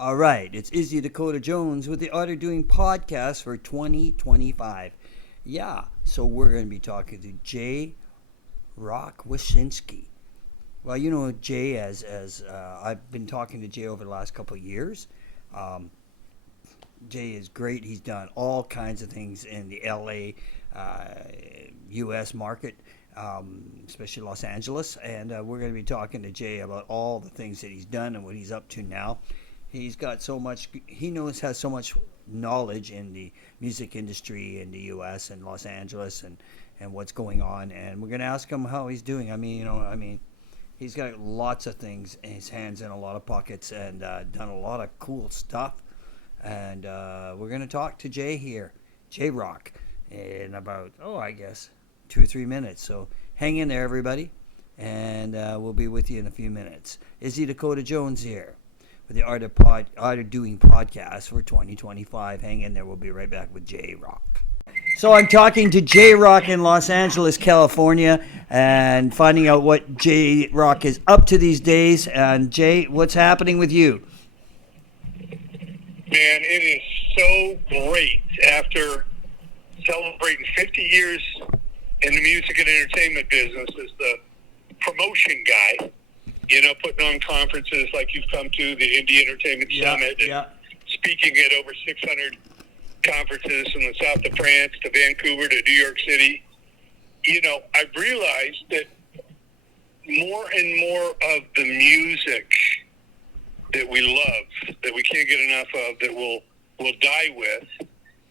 All right, it's Izzy Dakota Jones with the Art of Doing podcast for 2025. Yeah, so we're going to be talking to Rocc Warsinske. Well, you know Jay as I've been talking to Jay over the last couple of years. Um, Jay is great. He's done all kinds of things in the LA, U.S. market, especially Los Angeles. And we're going to be talking to Jay about all the things that he's done and what he's up to now. He's got so much, has so much knowledge in the music industry in the U.S. and Los Angeles and what's going on. And we're going to ask him how he's doing. He's got lots of things in his hands in a lot of pockets and done a lot of cool stuff. And we're going to talk to Jay here, Jay Rocc, in about, I guess, 2 or 3 minutes. So hang in there, everybody, and we'll be with you in a few minutes. Izzy Dakota Jones here with the Art of Doing podcast for 2025. Hang in there. We'll be right back with Jay Rocc. So I'm talking to Jay Rocc in Los Angeles, California, and finding out what Jay Rocc is up to these days. And Jay, what's happening with you? Man, it is so great after celebrating 50 years in the music and entertainment business as the promotion guy, putting on conferences like you've come to, the Indie Entertainment Summit, and speaking at over 600 conferences from the south of France to Vancouver to New York City. I've realized that more and more of the music that we love, that we can't get enough of, that we'll die with,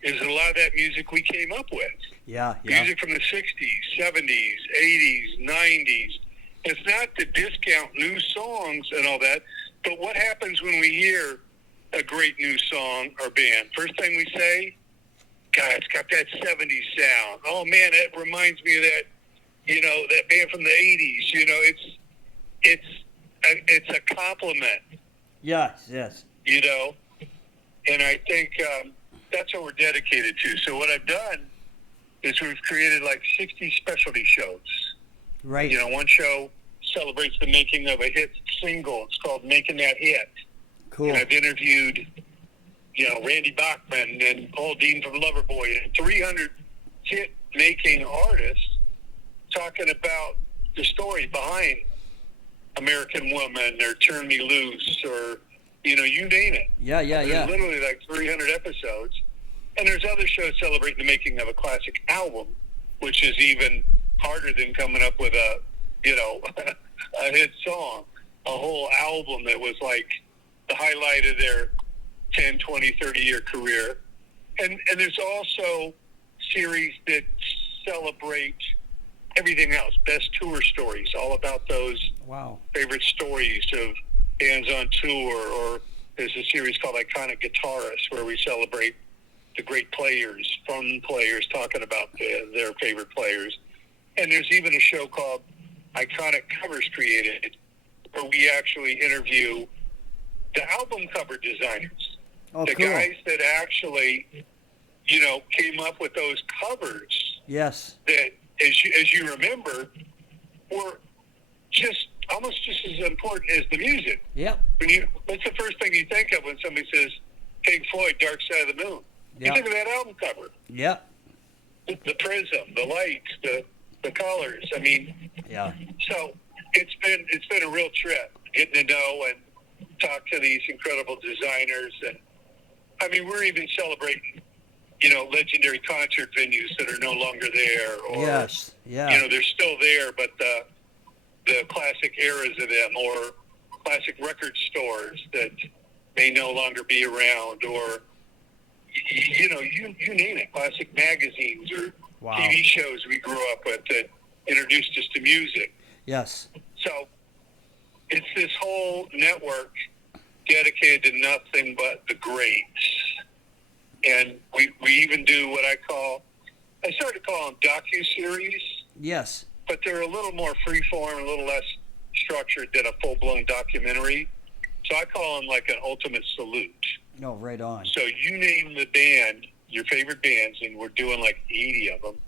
is a lot of that music we came up with. Yeah. Music from the 60s, 70s, 80s, 90s. It's not to discount new songs and all that, but what happens when we hear a great new song or band? First thing we say, God, it's got that 70s sound. Oh, man, it reminds me of that, that band from the 80s. It's a compliment. Yes. And I think that's what we're dedicated to. So what I've done is we've created like 60 specialty shows. Right. One show celebrates the making of a hit single. It's called Making That Hit. Cool. And I've interviewed, Randy Bachman and Paul Dean from Loverboy and 300 hit-making artists talking about the story behind American Woman or Turn Me Loose or, you name it. Yeah. There's literally like 300 episodes. And there's other shows celebrating the making of a classic album, which is even harder than coming up with a hit song. A whole album that was like the highlight of their 10, 20, 30-year career. And there's also series that celebrate everything else, best tour stories, all about those favorite stories of bands on tour, or there's a series called Iconic Guitarists where we celebrate the great players, fun players talking about their favorite players. And there's even a show called Iconic Covers Created where we actually interview the album cover designers, cool. Guys that actually, came up with those covers. Yes. That, as you remember, were almost just as important as the music. Yep. What's the first thing you think of when somebody says Pink Floyd, Dark Side of the Moon? Yep. You think of that album cover. Yep. The prism, the lights, the colors. Yeah. So it's been a real trip getting to know and talk to these incredible designers, and we're even celebrating legendary concert venues that are no longer there, or yes, yeah, they're still there, but the classic eras of them, or classic record stores that may no longer be around, or you name it, classic magazines or TV shows we grew up with that introduced us to music. Yes. So it's this whole network dedicated to nothing but the greats. And we even do what I started to call them docu-series. Yes. But they're a little more free-form, a little less structured than a full-blown documentary. So I call them like an ultimate salute. No, right on. So you name the band, your favorite bands, and we're doing like 80 of them.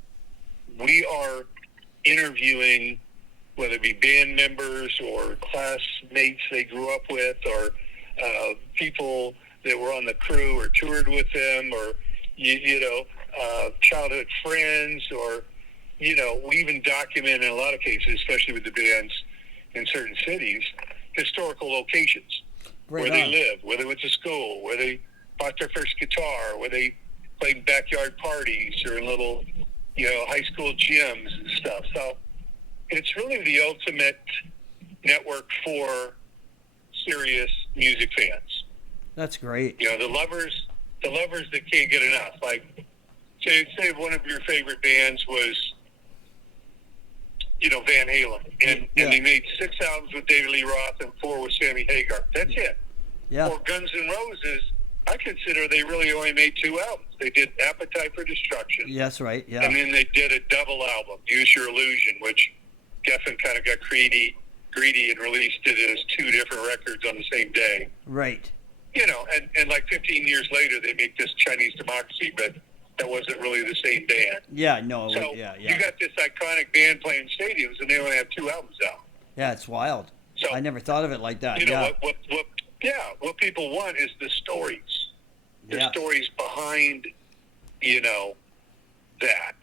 We are interviewing, whether it be band members or classmates they grew up with, or people that were on the crew or toured with them, or childhood friends, or we even document in a lot of cases, especially with the bands in certain cities, historical locations Right where on. they lived, where they went to school, where they bought their first guitar, where they played backyard parties or in little, high school gyms and stuff. So it's really the ultimate network for serious music fans. That's great. The lovers that can't get enough. Like, say one of your favorite bands was, Van Halen, and they made 6 albums with David Lee Roth and 4 with Sammy Hagar. That's it. Yeah. Or Guns N' Roses, I consider they really only made 2 albums. They did Appetite for Destruction. Yes, right. Yeah. And then they did a double album, Use Your Illusion, which Geffen kind of got greedy and released it as 2 different records on the same day. Right. And like 15 years later, they make this Chinese Democracy, but that wasn't really the same band. Yeah, no. So yeah. you got this iconic band playing stadiums, and they only have 2 albums out. Yeah, it's wild. So I never thought of it like that. What people want is the stories. The Yeah. stories behind, that.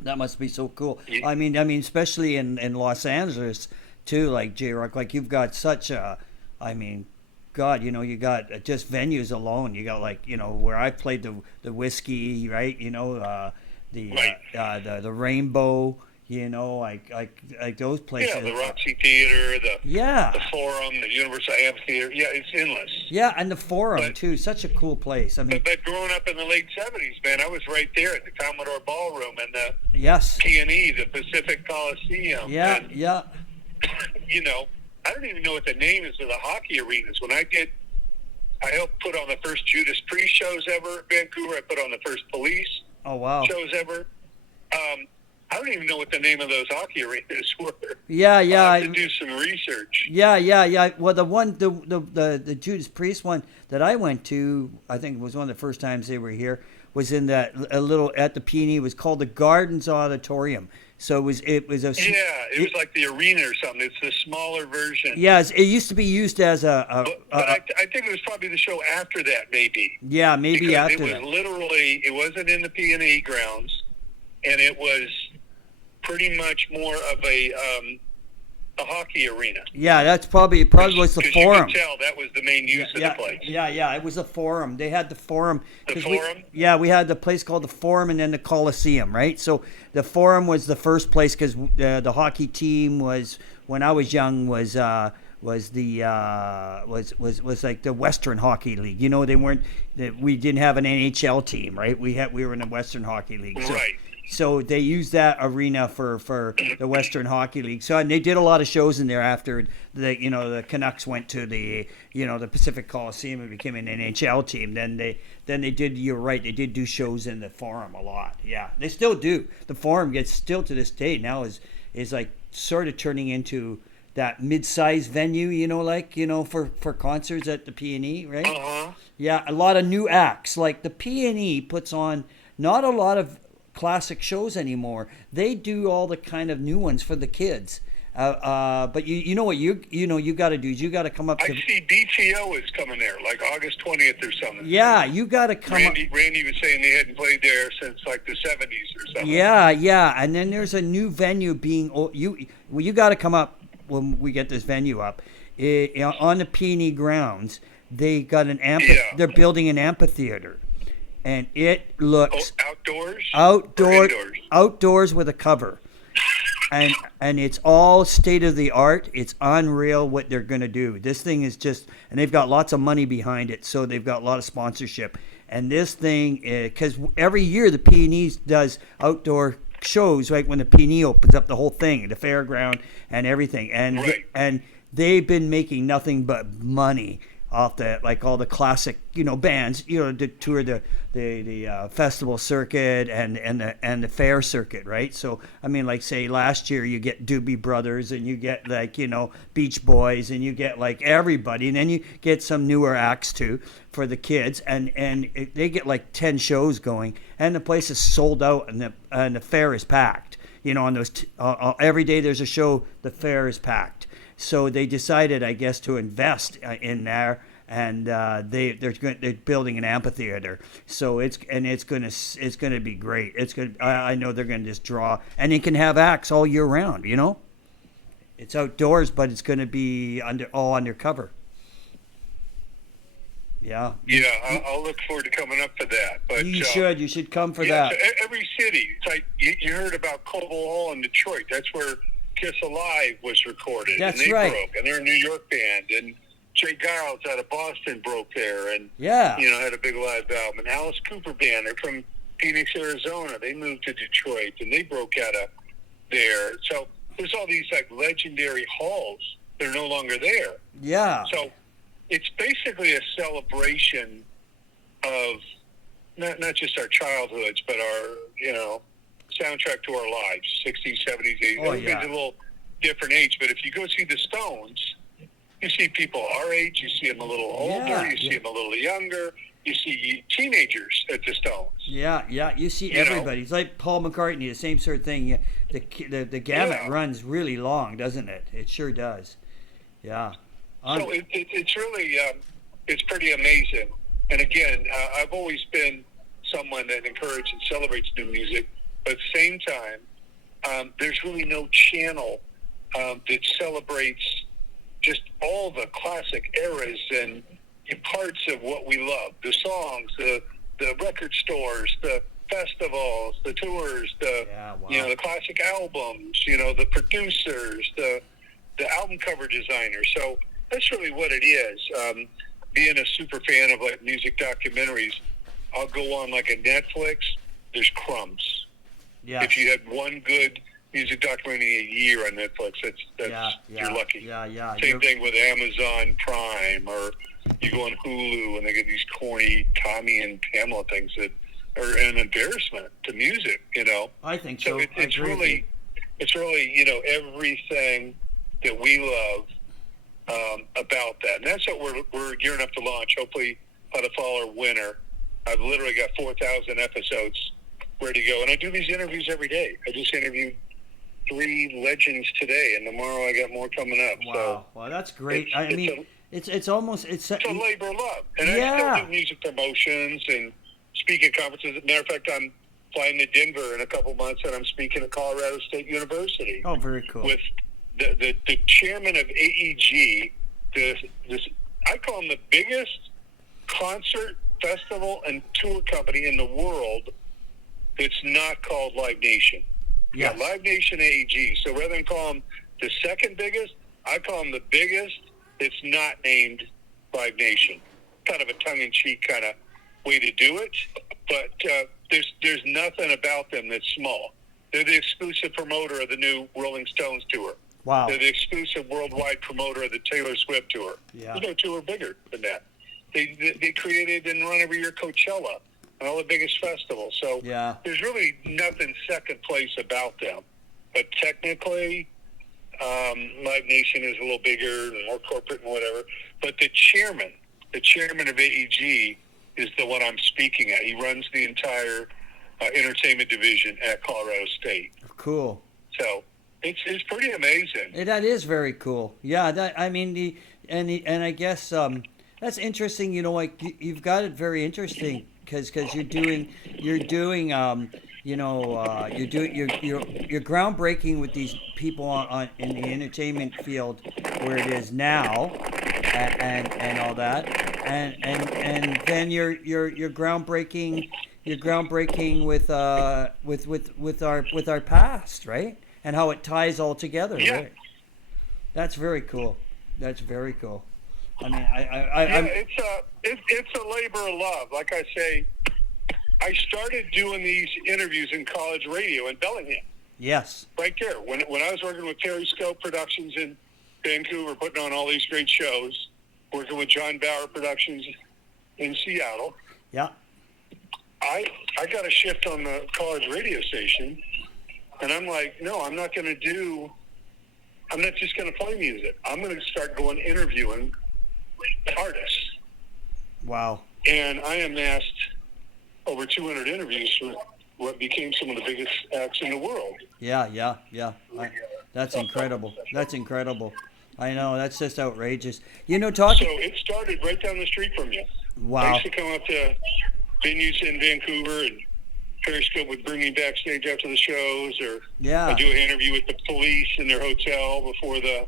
That must be so cool. Yeah. I mean, especially in Los Angeles too, like J-Rock, like you've got such a, God, you got just venues alone. You got like, where I played the Whiskey, right? The Rainbow, like those places. Yeah, the Roxy Theater, the Forum, the Universal Amphitheater. Yeah, it's endless. Yeah, and the Forum too, such a cool place. I mean, but growing up in the late 70s, man, I was right there at the Commodore Ballroom and the yes, P&E, the Pacific Coliseum. Yeah, and, yeah. I don't even know what the name is of the hockey arenas. When I helped put on the first Judas Priest shows ever at Vancouver. I put on the first Police shows ever. I don't even know what the name of those hockey arenas were. Yeah. I have to do some research. Yeah. Well, the Judas Priest one that I went to, I think it was one of the first times they were here, was in that a little at the P&E. It was called the Gardens Auditorium. So it was like the arena or something. It's the smaller version. Yes, it used to be used as but I think it was probably the show after that, maybe. Yeah, maybe because after that. It was literally, it wasn't in the P&E grounds, and it was pretty much more of a hockey arena. Yeah, that's probably was the Forum. You could tell that was the main use of the place. Yeah, it was a Forum. They had the Forum. The Forum? We had the place called the Forum and then the Coliseum, right? So the Forum was the first place because the hockey team was, when I was young, was like the Western Hockey League. We didn't have an NHL team, right? We were in the Western Hockey League. So, right. So they used that arena for the Western Hockey League. So and they did a lot of shows in there after the Canucks went to the Pacific Coliseum and became an NHL team. Then they did. You're right. They did do shows in the Forum a lot. Yeah, they still do. The Forum gets still to this day now is like sort of turning into that mid-sized venue. For concerts at the P&E, right? Uh-huh. Yeah, a lot of new acts. Like the P&E puts on not a lot of classic shows anymore. They do all the kind of new ones for the kids. But you know what you got to do is you got to come up to. I see BTO is coming there, like August 20th or something. Yeah, you got to come. Randy was saying they hadn't played there since like the 70s or something. Yeah, and then there's a new venue being. You got to come up when we get this venue up on the P&E grounds. They got an They're building an amphitheater. And it looks outdoors with a cover, and it's all state of the art. It's unreal what they're going to do. This thing is just, and they've got lots of money behind it, so they've got a lot of sponsorship. And this thing, because every year the P&E does outdoor shows, right? When the P&E opens up the whole thing, the fairground and everything, and they've been making nothing but money off the, like, all the classic bands to tour the festival circuit and the fair circuit, right? So I mean, like, say last year you get Doobie Brothers and you get like Beach Boys and you get like everybody, and then you get some newer acts too for the kids, and they get like 10 shows going, and the place is sold out, and the fair is packed. On those every day there's a show, the fair is packed. So they decided, I guess, to invest in there, and they're building an amphitheater. So it's gonna be great. I know they're gonna just draw, and it can have acts all year round. You know, it's outdoors, but it's gonna be all undercover. Yeah. Yeah, I'll look forward to coming up for that. But You should come for yeah, that. so every city. It's like you heard about Cobo Hall in Detroit. That's where Kiss Alive was recorded. That's and they right. broke, and they're a New York band. And Jay Giles out of Boston broke there, and Yeah. had a big live album. And Alice Cooper band, they're from Phoenix, Arizona. They moved to Detroit, and they broke out of there. So there's all these like legendary halls that are no longer there. Yeah. So it's basically a celebration of not just our childhoods, but our soundtrack to our lives, 60s, 70s, 80s. Oh, Everybody's yeah. a little different age, but if you go see the Stones, you see people our age, you see them a little older, Yeah, you see them a little younger, you see teenagers at the Stones. Yeah, you see You know? everybody. It's like Paul McCartney, the same sort of thing. The gamut Yeah. runs really long, doesn't it? It sure does. Yeah. So it's really, it's pretty amazing. And again, I've always been someone that encourages and celebrates new music, but at the same time, there's really no channel that celebrates just all the classic eras and parts of what we love. The songs, the record stores, the festivals, the tours, the classic albums, the producers, the album cover designers. So that's really what it is. Being a super fan of like music documentaries, I'll go on like a Netflix. There's crumbs. Yeah. If you had one good music documentary a year on Netflix, that's you're lucky. Yeah. Same thing with Amazon Prime, or you go on Hulu and they get these corny Tommy and Pamela things that are an embarrassment to music. I think So so. it's really everything that we love about that, and that's what we're gearing up to launch. Hopefully by the fall or winter. I've literally got 4,000 episodes ready to go, and I do these interviews every day. I just interviewed 3 legends today, and tomorrow I got more coming up. Wow. So Well, that's great. It's almost it's a labor of love, and Yeah. I still do music promotions and speak at conferences. As a matter of fact, I'm flying to Denver in a couple months, and I'm speaking at Colorado State University. Oh, very cool. With the chairman of AEG. I call him the biggest concert, festival, and tour company in the world that's not called Live Nation. Yes. Yeah, Live Nation AEG. So rather than call them the second biggest, I call them the biggest that's not named Live Nation. Kind of a tongue-in-cheek kind of way to do it, but there's nothing about them that's small. They're the exclusive promoter of the new Rolling Stones tour. Wow. They're the exclusive worldwide promoter of the Taylor Swift tour. Yeah. There's no tour bigger than that. They created and run every year Coachella and all the biggest festivals. So Yeah. there's really nothing second place about them. But technically, Live Nation is a little bigger and more corporate and whatever. But the chairman of AEG is the one I'm speaking at. He runs the entire entertainment division at Colorado State. Cool. So it's pretty amazing. That is very cool. Yeah, and I guess that's interesting. You've got it very interesting because you're groundbreaking with these people in the entertainment field where it is now, and all that, and then you're groundbreaking with our past, right? And how it ties all together, Yeah. right? That's very cool. That's very cool. I mean, it's a labor of love. Like I say, I started doing these interviews in college radio in Bellingham, yes. right there. When I was working with Periscope Productions in Vancouver, putting on all these great shows, working with John Bauer Productions in Seattle, Yeah. I got a shift on the college radio station, and I'm like, no, I'm not just going to play music. I'm going to start going interviewing artists. Wow. And I amassed over 200 interviews for what became some of the biggest acts in the world. Yeah. That's incredible. That's incredible. I know, that's just outrageous. You know, So talking. it started right down the street from you. I Wow. used to come up to venues in Vancouver, and Periscope would bring me backstage after the shows, or Yeah. I'd do an interview with the police in their hotel before the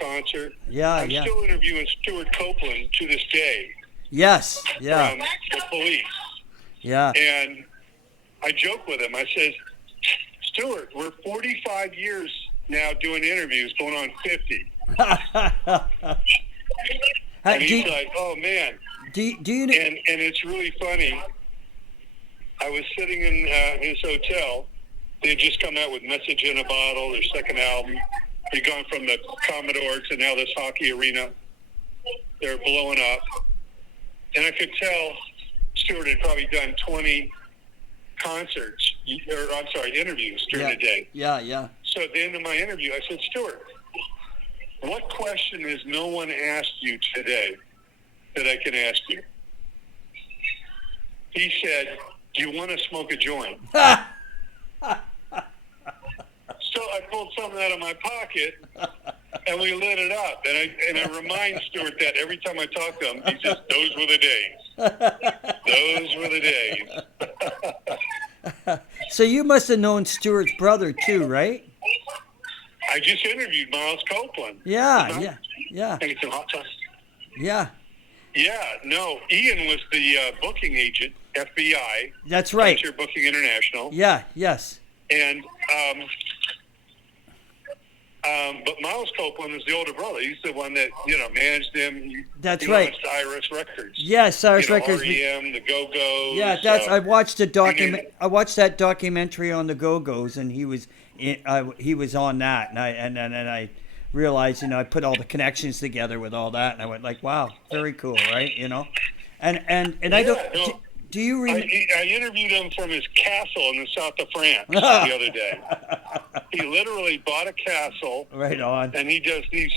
concert. Yeah, I'm yeah. still interviewing Stuart Copeland to this day Yes. Yeah. from the police. Yeah. And I joke with him. I says, Stuart, we're 45 years now doing interviews, going on 50. And he's like, oh, man. Do you And it's really funny. I was sitting in his hotel. They had just come out with Message in a Bottle, their second album. They'd gone from the Commodore to now this hockey arena. They're blowing up. And I could tell Stuart had probably done 20 interviews during the day. Yeah, yeah. So at the end of my interview, I said, Stuart, what question has no one asked you today that I can ask you? He said, do you want to smoke a joint? So I pulled something out of my pocket, and we lit it up. And I remind Stuart that every time I talk to him, he says, those were the days. Those were the days. So you must have known Stuart's brother too, right? I just interviewed Miles Copeland. Yeah, yeah, yeah, Can I get some hot sauce? yeah. Yeah, no. Ian was the booking agent, FBI. That's right. Frontier Booking International. Yeah, yes. And but Miles Copeland is the older brother. He's the one that managed them. That's right. Cyrus Records. Yes, Cyrus Records. REM, the Go Go's. Yeah, I watched I watched that documentary on the Go Go's, and he was on that, and I realized, I put all the connections together with all that, and I went like, wow, very cool, right? And I don't. No, do you remember? I interviewed him from his castle in the south of France the other day. He literally bought a castle. Right on. And he does these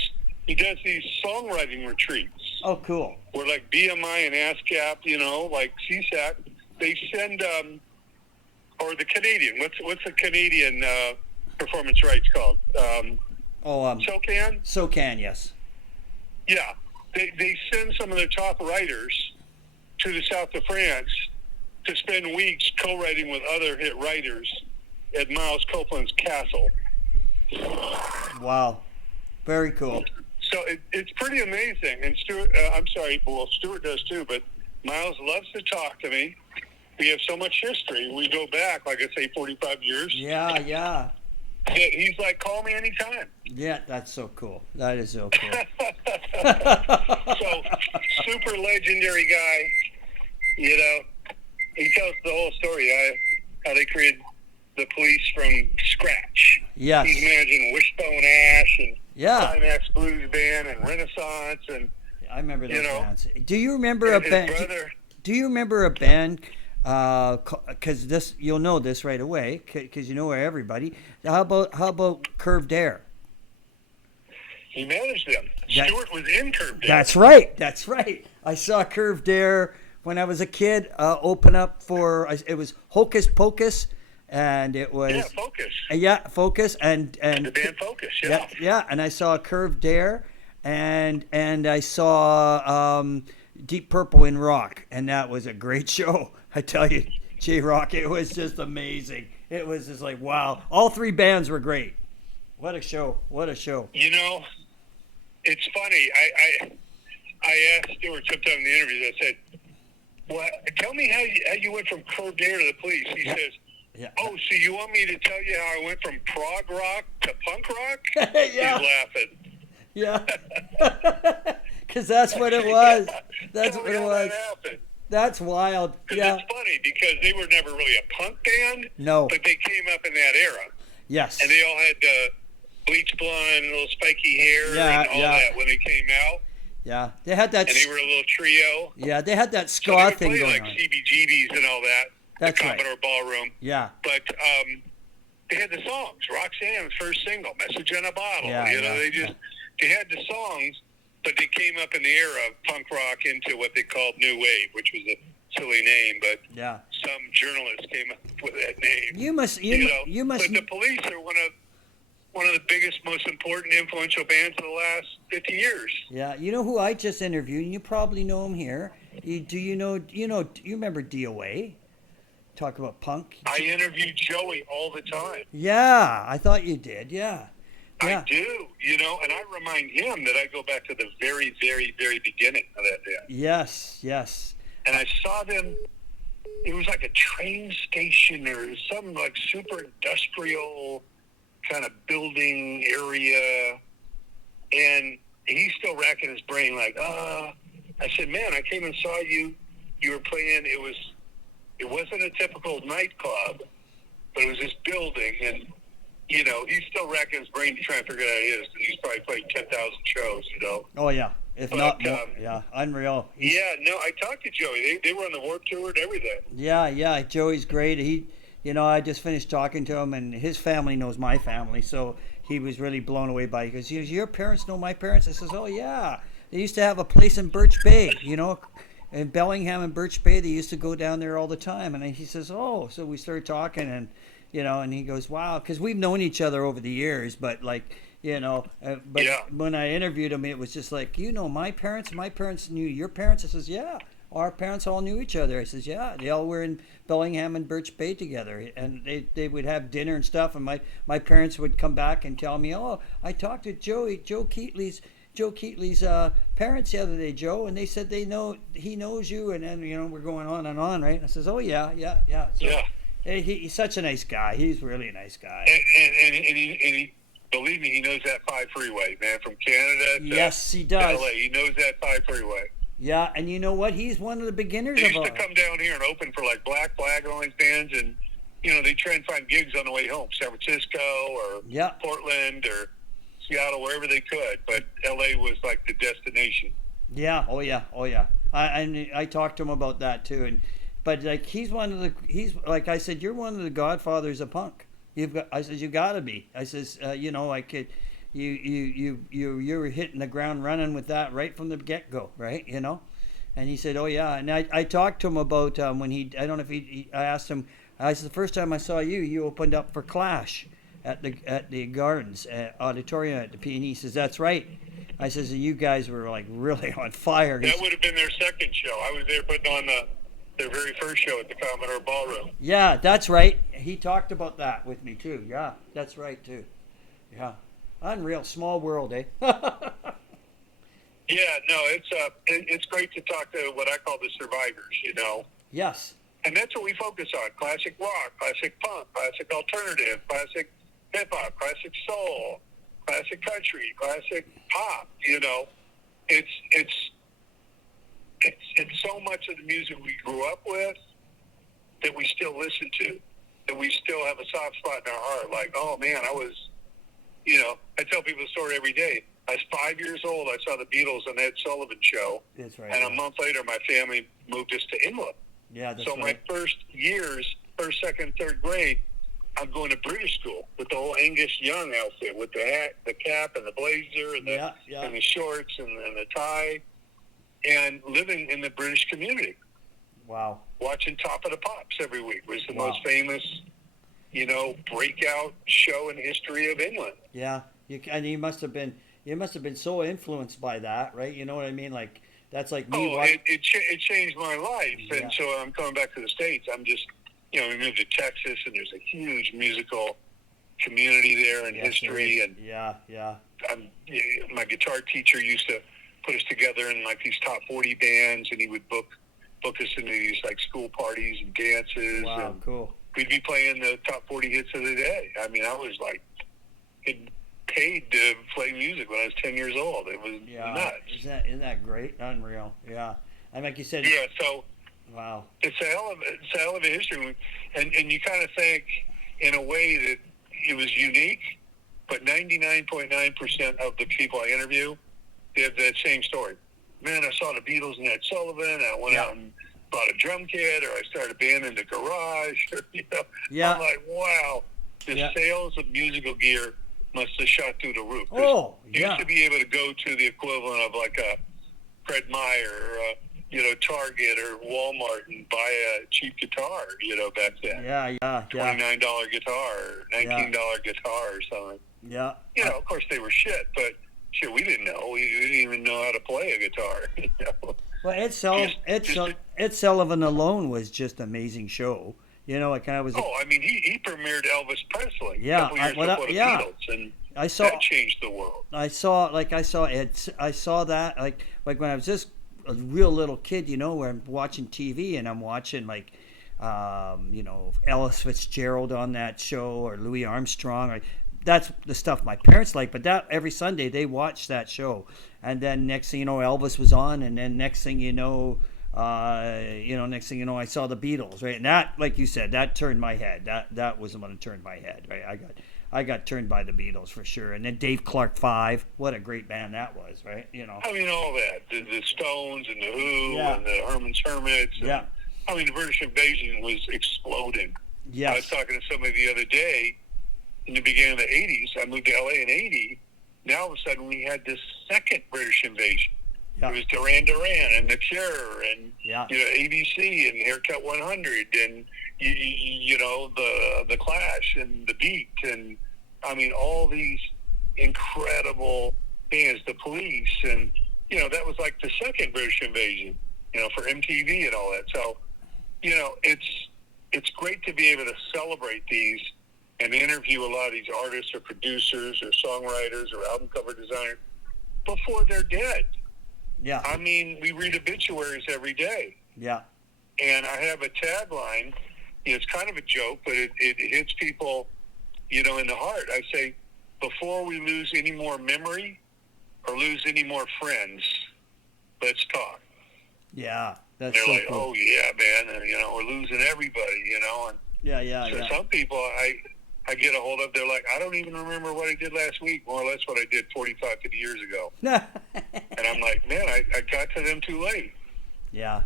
songwriting retreats. Oh, cool. Where like BMI and ASCAP, like CSAC, they send or the Canadian. What's the Canadian performance rights called? SOCAN? SOCAN, yes. Yeah. They send some of their top writers to the south of France to spend weeks co-writing with other hit writers at Miles Copeland's castle. Wow. Very cool. So it's pretty amazing. And Stuart, Stuart does too, but Miles loves to talk to me. We have so much history. We go back, like I say, 45 years. Yeah, yeah. He's like, call me anytime. Yeah, that's so cool. That is so cool. So, super legendary guy. He tells the whole story, how they created the police from scratch. Yes. He's managing Wishbone Ash and Climax Blues Band and Renaissance, and I remember those bands. Do you remember a band? Brother, do you remember a band? Because you'll know this right away because you know everybody. How about Curved Air? He managed them. Stuart was in Curved Air. That's right. I saw Curved Air when I was a kid. Open up for it was Hocus Pocus, and it was Focus. Focus and the band Focus. Yeah. And I saw Curved Air, and I saw Deep Purple in Rock, and that was a great show. I tell you, J-Rock, it was just amazing. It was just like, wow. All three bands were great. What a show. It's funny. I asked Stuart sometime in the interview, I said, well, tell me how you went from Curved Air to the Police. He says, oh, so you want me to tell you how I went from prog rock to punk rock? Yeah. He's laughing. Yeah. Because that's what it was. That's what it was. Happened. That's wild. Yeah. It's funny because they were never really a punk band. No. But they came up in that era. Yes. And they all had bleach blonde, little spiky hair, and all that when they came out. Yeah. They had that. And they were a little trio. Yeah, they had that ska thing going like on. CBGBs and all that. That's the Commodore Ballroom. Yeah. But they had the songs. Roxanne's first single, Message in a Bottle. They had the songs. But they came up in the era of punk rock into what they called New Wave, which was a silly name, but some journalist came up with that name. You must. But the Police are one of one of the biggest, most important, influential bands of the last 50 years. Yeah, you know who I just interviewed, and you probably know him here. Do you remember DOA? Talk about punk. I interview Joey all the time. Yeah, I thought you did. Yeah, yeah. I do, and I remind him that I go back to the very, very, very beginning of that band. Yes, yes. And I saw them, it was like a train station or some like super industrial kind of building area. And he's still racking his brain like, I said, man, I came and saw you. You were playing, it wasn't a typical nightclub, but it was this building. And, he's still racking his brain to try and figure out who it is. He's probably played 10,000 shows, Oh, yeah. If not more. Yeah, unreal. I talked to Joey. They were on the Warped Tour and everything. Yeah. Joey's great. I just finished talking to him, and his family knows my family, so he was really blown away by it. He goes, your parents know my parents? I says, oh, yeah. They used to have a place in Birch Bay, in Bellingham and Birch Bay. They used to go down there all the time. And he says, oh, so we started talking, and, and he goes, wow, because we've known each other over the years, but when I interviewed him, it was just like, my parents knew your parents. I says, yeah, our parents all knew each other. I says, yeah, they all were in Bellingham and Birch Bay together, and they would have dinner and stuff, and my parents would come back and tell me, oh, I talked to Joe Keatley's parents the other day, Joe, and they said he knows you, and then we're going on and on, right? And I says, oh yeah. So, yeah. He's such a nice guy. He's really a nice guy. And he believe me, he knows that 5 freeway, man, from Canada to yes, he does. LA. He knows that 5 freeway. Yeah, and you know what? He's one of the beginners. He used to come down here and open for like Black Flag and all these bands, and they try and find gigs on the way home, San Francisco or Portland or Seattle, wherever they could. But LA was like the destination. Yeah, oh yeah. I talked to him about that too, but like he's like I said, you're one of the godfathers of punk. I says, you gotta be. I says, you were hitting the ground running with that right from the get go, right? And he said, oh yeah. And I talked to him about when I don't know if I asked him. I said, the first time I saw you opened up for Clash at the Gardens auditorium at the P. And he says, that's right. I says, you guys were like really on fire. That would have been their second show. I was there putting on their very first show at the Commodore Ballroom. Yeah, that's right. He talked about that with me too. Yeah, that's right too. Yeah, unreal. Small world, eh? Yeah, no, it's great to talk to what I call the survivors. Yes. And that's what we focus on: classic rock, classic punk, classic alternative, classic hip hop, classic soul, classic country, classic pop. It's so much of the music we grew up with that we still listen to, that we still have a soft spot in our heart. Like, oh man, I tell people the story every day. I was 5 years old. I saw the Beatles on Ed Sullivan Show. That's right. And a month later, my family moved us to Inland. Yeah, that's so right. my first years, first, second, third grade, I'm going to British school with the whole Angus Young outfit, with the hat, the cap, and the blazer, and the shorts, and the tie, and living in the British community. Wow. Watching Top of the Pops every week was the most famous, breakout show in the history of England. Yeah, and you must have been so influenced by that, right? You know what I mean? Like that's like me. It changed my life, and so I'm coming back to the States. I'm just, we moved to Texas, and there's a huge musical community there and history. And my guitar teacher used to put us together in like these top 40 bands, and he would book us into these like school parties and dances. Wow, and cool. We'd be playing the top 40 hits of the day. I mean, I was like paid to play music when I was 10 years old. It was nuts. Isn't that great? Unreal. Yeah. And like you said. Yeah. So. Wow. It's a hell of a history, and you kind of think in a way that it was unique, but 99.9% of the people I interview, they have that same story. Man, I saw the Beatles and Ed Sullivan. I went out and bought a drum kit, or I started a band in the garage. I'm like, wow, the sales of musical gear must have shot through the roof. Oh, you used to be able to go to the equivalent of like a Fred Meyer or Target or Walmart and buy a cheap guitar, back then. Yeah. $29 guitar or $19 guitar or something. Yeah. Of course they were shit, but shit, we didn't know. We didn't even know how to play a guitar. Well, Just Ed Sullivan alone was just an amazing show. Like I was. I mean, he premiered Elvis Presley a Yeah, couple years before the Beatles, and I saw that changed the world. I saw that like when I was just a real little kid, where I'm watching TV and I'm watching like Ellis Fitzgerald on that show or Louis Armstrong. That's the stuff my parents like, but that every Sunday they watched that show, and then next thing you know, Elvis was on, and then next thing you know, I saw the Beatles, right? And that, like you said, that turned my head. That was the one that turned my head, right? I got turned by the Beatles for sure, and then Dave Clark 5, what a great band that was, right? I mean, all that, the Stones and the Who Yeah. and the Herman's Hermits. Yeah. I mean, the British Invasion was exploding. Yes. I was talking to somebody the other day. In the beginning of the 80s, I moved to LA in 80. Now all of a sudden we had this second British Invasion. Yeah. It was Duran Duran and The Cure and Yeah. ABC and Haircut 100 and the Clash and The Beat and I mean all these incredible bands, The Police, and that was like the second British Invasion, for MTV and all that. So it's great to be able to celebrate these and interview a lot of these artists or producers or songwriters or album cover designers before they're dead. Yeah. I mean, we read obituaries every day. Yeah. And I have a tagline. It's kind of a joke, but it hits people, in the heart. I say, before we lose any more memory or lose any more friends, let's talk. Yeah. And That's they're so like, cool. oh, yeah, man, and, we're losing everybody, And so some people I get a hold of, they're like, I don't even remember what I did last week, more or less what I did 45, 50 years ago. And I'm like, man, I got to them too late. Yeah.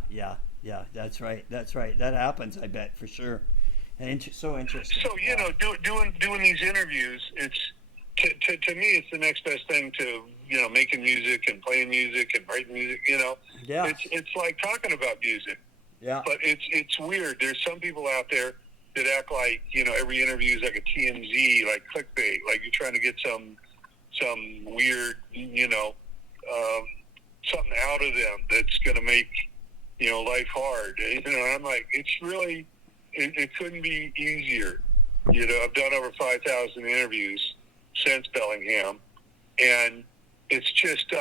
That's right. That happens, I bet, for sure. And so interesting. So, doing these interviews, it's, to me, it's the next best thing to, making music and playing music and writing music, Yeah. It's like talking about music. Yeah. But it's weird. There's some people out there that act like, every interview is like a TMZ, like clickbait, like you're trying to get some weird, something out of them that's going to make, life hard. I'm like, it's really, it couldn't be easier. I've done over 5,000 interviews since Bellingham, and it's just,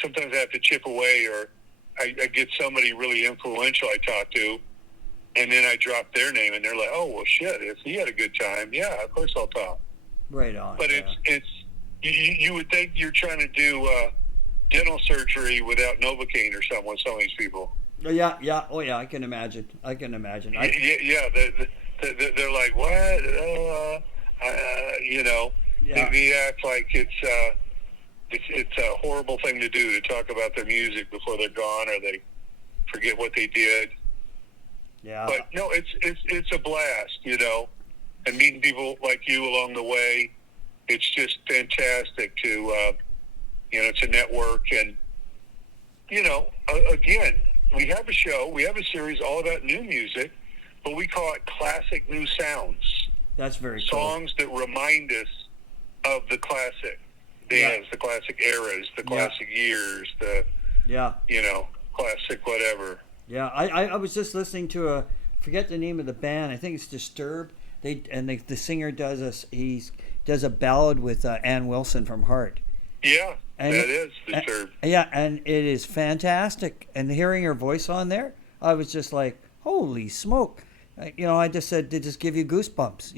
sometimes I have to chip away, or I get somebody really influential I talk to, and then I drop their name, and they're like, "Oh, well, shit! If he had a good time, yeah, of course I'll talk." Right on. But it's you would think you're trying to do dental surgery without Novocaine or something with some of these people. Yeah. Oh yeah, I can imagine. Yeah, they're like, what? Yeah. They act like it's a horrible thing to do, to talk about their music before they're gone, or they forget what they did. Yeah. But no, it's a blast, and meeting people like you along the way. It's just fantastic to to network, and again, we have a show, we have a series all about new music, but we call it Classic New Sounds. That's very cool. Songs that remind us of the classic bands, the classic eras, the classic years, the classic whatever. Yeah, I was just listening to forget the name of the band. I think it's Disturbed. The singer does a ballad with Ann Wilson from Heart. Yeah, and that is Disturbed. Yeah, and it is fantastic. And hearing her voice on there, I was just like, holy smoke. I just said, they just give you goosebumps.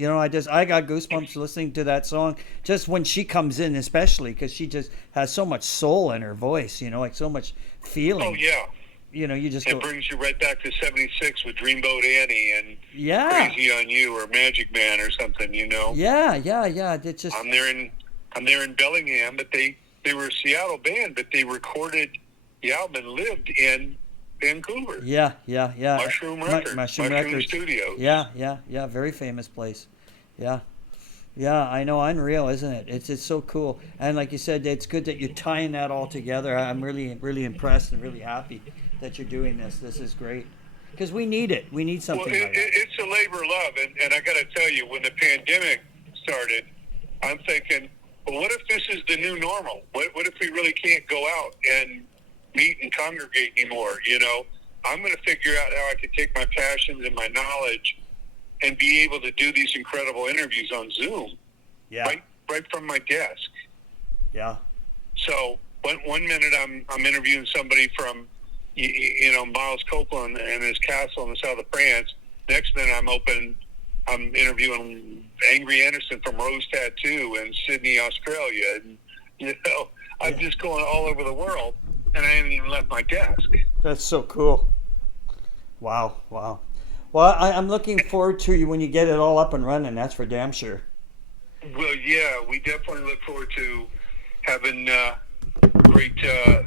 I got goosebumps listening to that song, just when she comes in, especially because she just has so much soul in her voice, like so much feeling. Oh, yeah. You just it brings you right back to '76 with Dreamboat Annie and Crazy on You or Magic Man or something, Yeah. It's just I'm there in Bellingham, but they were a Seattle band, but they recorded the album and lived in Vancouver. Yeah. Mushroom Records. Mushroom Studios. Yeah. Very famous place. Yeah, I know. Unreal, isn't it? It's so cool. And like you said, it's good that you're tying that all together. I'm really, really impressed and really happy that you're doing this. This is great. Because we need it. We need something like that. It's a labor of love. And I got to tell you, when the pandemic started, I'm thinking, well, what if this is the new normal? What if we really can't go out and meet and congregate anymore? You know, I'm going to figure out how I can take my passions and my knowledge and be able to do these incredible interviews on Zoom, Yeah. right from my desk. Yeah. So one minute I'm interviewing somebody from, you know, Miles Copeland and his castle in the south of France. Next minute I'm interviewing Angry Anderson from Rose Tattoo in Sydney, Australia. And, you know, I'm just going all over the world, and I haven't even left my desk. That's so cool. Wow. Wow. Well, I'm looking forward to you when you get it all up and running. That's for damn sure. Well, yeah, we definitely look forward to having great,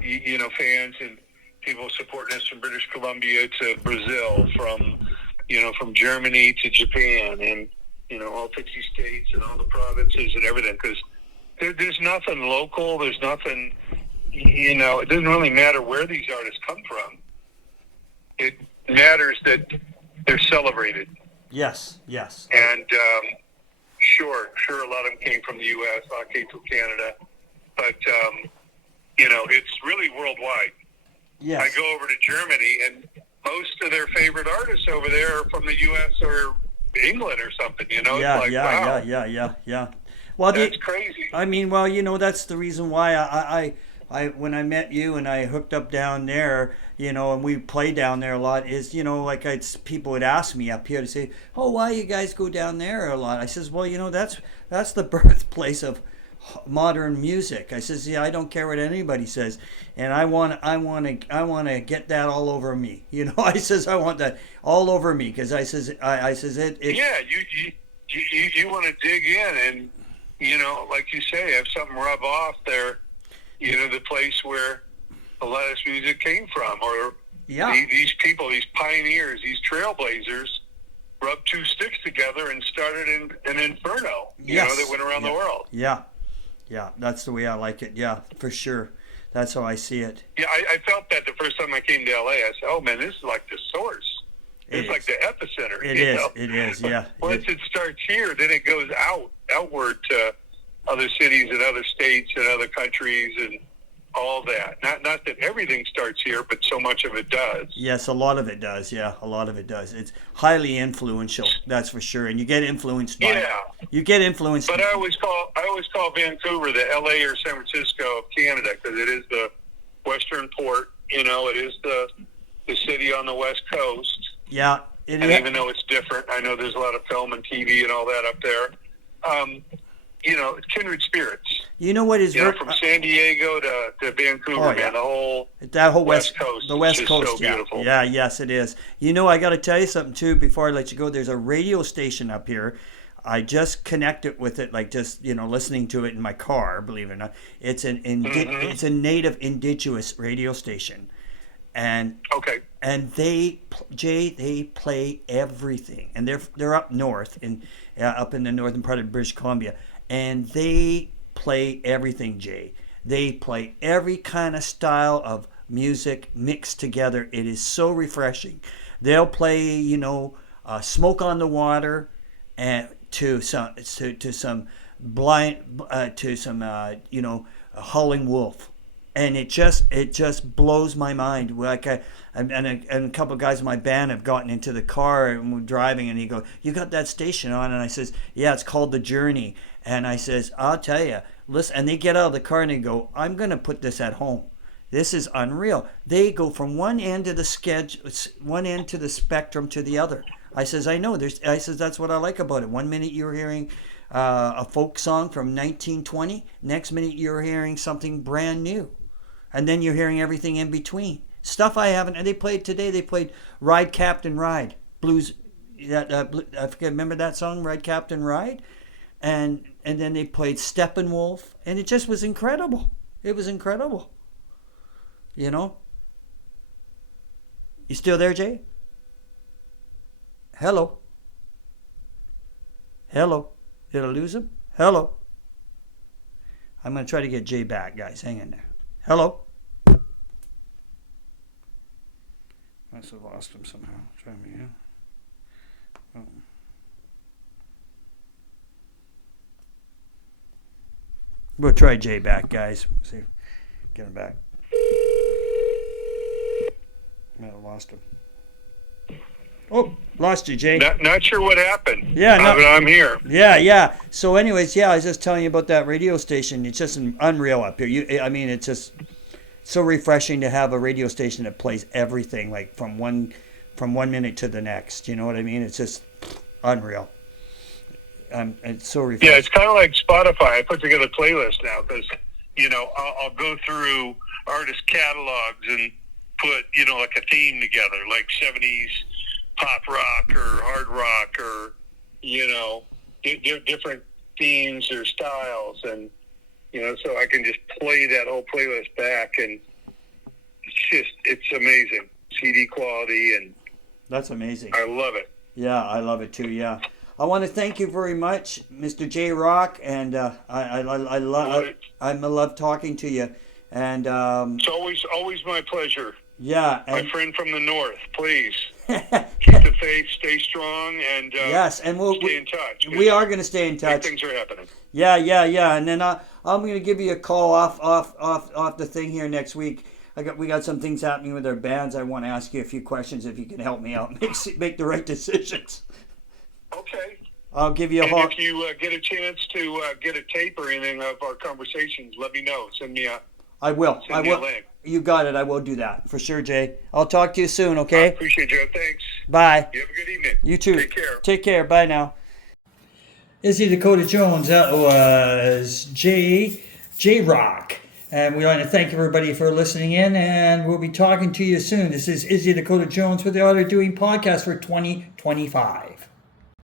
you know, fans and people supporting us from British Columbia to Brazil, from Germany to Japan, and, you know, all 50 states and all the provinces and everything. Because there's nothing local. There's nothing, you know, it doesn't really matter where these artists come from. It matters that they're celebrated. Yes. Yes. And sure, a lot of them came from the U.S., a lot came from Canada. But, you know, it's really worldwide. Yes. I go over to Germany, and most of their favorite artists over there are from the U.S. or England or something, you know? Yeah, it's like, wow, yeah. Well, that's crazy. I mean, well, you know, that's the reason why I when I met you and I hooked up down there, you know, and we play down there a lot, is, you know, like people would ask me up here to say, oh, why you guys go down there a lot? I says, well, you know, that's the birthplace of modern music. I says, yeah, I don't care what anybody says, and I want to get that all over me. You know, I says I want that all over me, because I says it. Yeah, you want to dig in and, you know, like you say, have something rub off there. You know, the place where a lot of this music came from, or these people, these pioneers, these trailblazers, rubbed two sticks together and started an inferno. You know, that went around the world. Yeah, that's the way I like it. Yeah, for sure. That's how I see it. Yeah, I felt that the first time I came to LA. I said, oh, man, this is like the source. It's like the epicenter. It is, yeah. Once it starts here, then it goes outward to other cities and other states and other countries and all that. Not that everything starts here, but so much of it does. Yes, a lot of it does. Yeah, a lot of it does. It's highly influential, that's for sure. And you get influenced by it. You get influenced. But I always call Vancouver the LA or San Francisco of Canada, because it is the western port. You know, it is the city on the west coast. Yeah. Even though it's different, I know there's a lot of film and TV and all that up there. You know, it's kindred spirits. You know what is from San Diego to Vancouver, man, the whole west coast. The west coast, so beautiful. Yeah, yes, it is. You know, I got to tell you something too before I let you go. There's a radio station up here. I just connected with it, like just, you know, listening to it in my car. Believe it or not, it's it's a native indigenous radio station, and they play everything, and they're up north up in the northern part of British Columbia. And they play everything, Jay. They play every kind of style of music mixed together. It is so refreshing. They'll play, you know, Smoke on the Water, and to some you know, Howling Wolf, and it just blows my mind. Like and a couple of guys in my band have gotten into the car and we're driving, and he goes, "You got that station on?" And I says, "Yeah, it's called The Journey." And I says, "I'll tell you, listen." And they get out of the car and they go, "I'm going to put this at home. This is unreal." They go from one end of the spectrum to the other. I says, "I know." I says, "That's what I like about it. One minute you're hearing a folk song from 1920, next minute you're hearing something brand new, and then you're hearing everything in between. Stuff I haven't." And they played "Ride Captain Ride" blues. I forget. Remember that song, "Ride Captain Ride." And then they played Steppenwolf, and it just was incredible. It was incredible. You know? You still there, Jay? Hello? Hello? Did I lose him? Hello? I'm going to try to get Jay back, guys. Hang in there. Hello? Must have lost him somehow. Try me again. Oh. We'll try Jay back, guys. See, get him back. I lost him. Oh, lost you, Jay. Not sure what happened. Yeah, but I'm here. Yeah. So, anyways, I was just telling you about that radio station. It's just unreal up here. It's just so refreshing to have a radio station that plays everything, like from one minute to the next. You know what I mean? It's just unreal. It's so refreshing. Yeah, it's kind of like Spotify. I put together a playlist now because, I'll go through artist catalogs and put, like a theme together, like 70s pop rock or hard rock or, different themes or styles. And, so I can just play that whole playlist back, and it's amazing. CD quality, and that's amazing. I love it. Yeah, I love it too, yeah. I want to thank you very much, Mr. J. Rocc, and I love talking to you. And it's always my pleasure. Yeah, my friend from the north, please keep the faith, stay strong, and yes, and we'll stay in touch. We are going to stay in touch. Things are happening. Yeah, and then I'm going to give you a call off the thing here next week. We got some things happening with our bands. I want to ask you a few questions if you can help me out, make the right decisions. Okay. I'll give you a call. If you get a chance to get a tape or anything of our conversations, let me know. Send me a link. You got it. I will do that for sure, Jay. I'll talk to you soon. Okay. I appreciate you. Thanks. Bye. You have a good evening. You too. Take care. Take care. Bye now. Izzy, Dakota Jones. That was J. Rocc. And we want to thank everybody for listening in, and we'll be talking to you soon. This is Izzy, Dakota Jones with the Auto Doing Podcast for 2025.